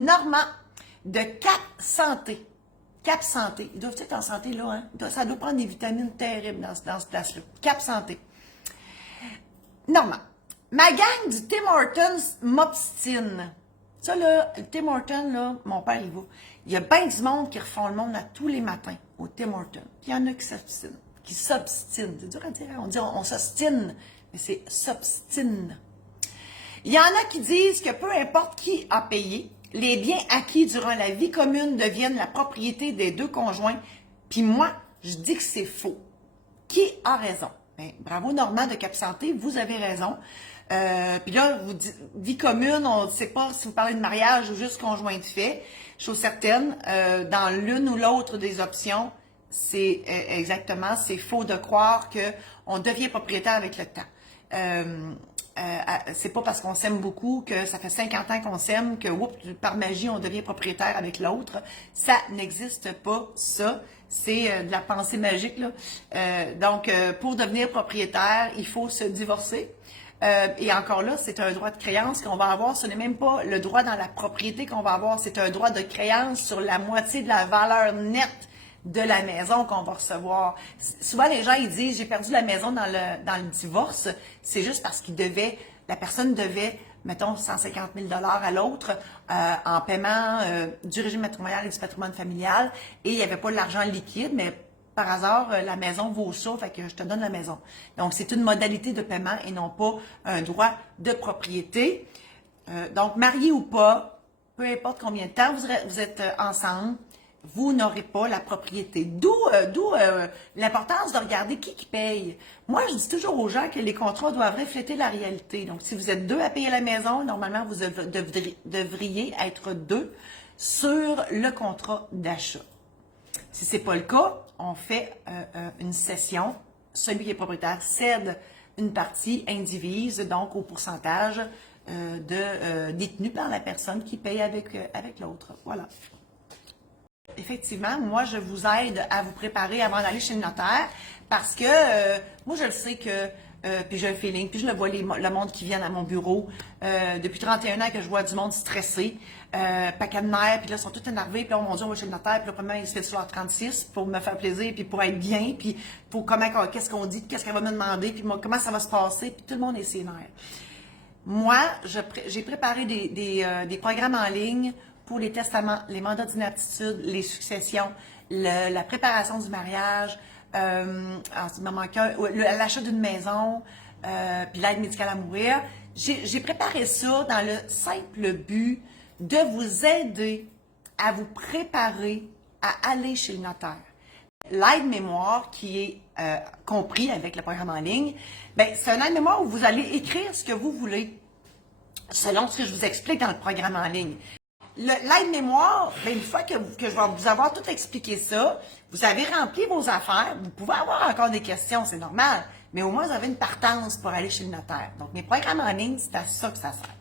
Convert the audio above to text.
Normand de Cap Santé. Cap Santé. Ils doivent être en santé, là, hein? Ça doit prendre des vitamines terribles dans ce place-là. Cap Santé. Normand. Ma gang du Tim Hortons m'obstine. Ça, là, le Tim Hortons, là, mon père, il va. Il y a bien du monde qui refont le monde à tous les matins au Tim Hortons. Puis il y en a qui s'obstinent. Qui s'obstinent. C'est dur à dire. On dit on s'obstine, mais c'est s'obstine. Il y en a qui disent que peu importe qui a payé, les biens acquis durant la vie commune deviennent la propriété des deux conjoints. Puis moi, je dis que c'est faux. Qui a raison? Bien, bravo Normand de Cap Santé, vous avez raison. Puis là, vous dites, vie commune, on ne sait pas si vous parlez de mariage ou juste conjoint de fait. Chose certaine, dans l'une ou l'autre des options, c'est exactement, c'est faux de croire qu'on devient propriétaire avec le temps. C'est pas parce qu'on s'aime beaucoup que ça fait 50 ans qu'on s'aime que par magie on devient propriétaire avec l'autre. Ça n'existe pas, ça. C'est de la pensée magique, là. Donc, pour devenir propriétaire, il faut se divorcer. Et encore là, c'est un droit de créance qu'on va avoir. Ce n'est même pas le droit dans la propriété qu'on va avoir. C'est un droit de créance sur la moitié de la valeur nette de la maison qu'on va recevoir. Souvent, les gens, ils disent, j'ai perdu la maison dans le divorce. C'est juste parce la personne devait, mettons, 150 000 $ à l'autre en paiement du régime matrimonial et du patrimoine familial. Et il n'y avait pas l'argent liquide, mais par hasard, la maison vaut ça, fait que je te donne la maison. Donc, c'est une modalité de paiement et non pas un droit de propriété. Donc, marié ou pas, peu importe combien de temps vous êtes ensemble, vous n'aurez pas la propriété. D'où l'importance de regarder qui paye. Moi, je dis toujours aux gens que les contrats doivent refléter la réalité. Donc, si vous êtes deux à payer la maison, normalement, vous devriez être deux sur le contrat d'achat. Si ce n'est pas le cas, on fait une cession. Celui qui est propriétaire cède une partie, indivise, donc au pourcentage détenu par la personne qui paye avec l'autre. Voilà. Effectivement, moi, je vous aide à vous préparer avant d'aller chez le notaire parce que moi, je le sais que, puis j'ai un feeling, puis je le vois, le monde qui vient à mon bureau. Depuis 31 ans que je vois du monde stressé, paquet de nerfs, puis là, ils sont tous énervés, puis là, oh mon Dieu, on va chez le notaire, puis là, premièrement, il se fait sur leur 36 pour me faire plaisir, puis pour être bien, puis pour qu'est-ce qu'on dit, qu'est-ce qu'elle va me demander, puis moi, comment ça va se passer, puis tout le monde est ses nerfs. Moi, j'ai préparé des programmes en ligne pour les testaments, les mandats d'inaptitude, les successions, la préparation du mariage, il me manque l'achat d'une maison, puis l'aide médicale à mourir. J'ai préparé ça dans le simple but de vous aider à vous préparer à aller chez le notaire. L'aide-mémoire qui est compris avec le programme en ligne, c'est un aide-mémoire où vous allez écrire ce que vous voulez, selon ce que je vous explique dans le programme en ligne. L'aide-mémoire, une fois que je vais vous avoir tout expliqué ça, vous avez rempli vos affaires, vous pouvez avoir encore des questions, c'est normal, mais au moins vous avez une partance pour aller chez le notaire. Donc, mes programmes en ligne, c'est à ça que ça sert.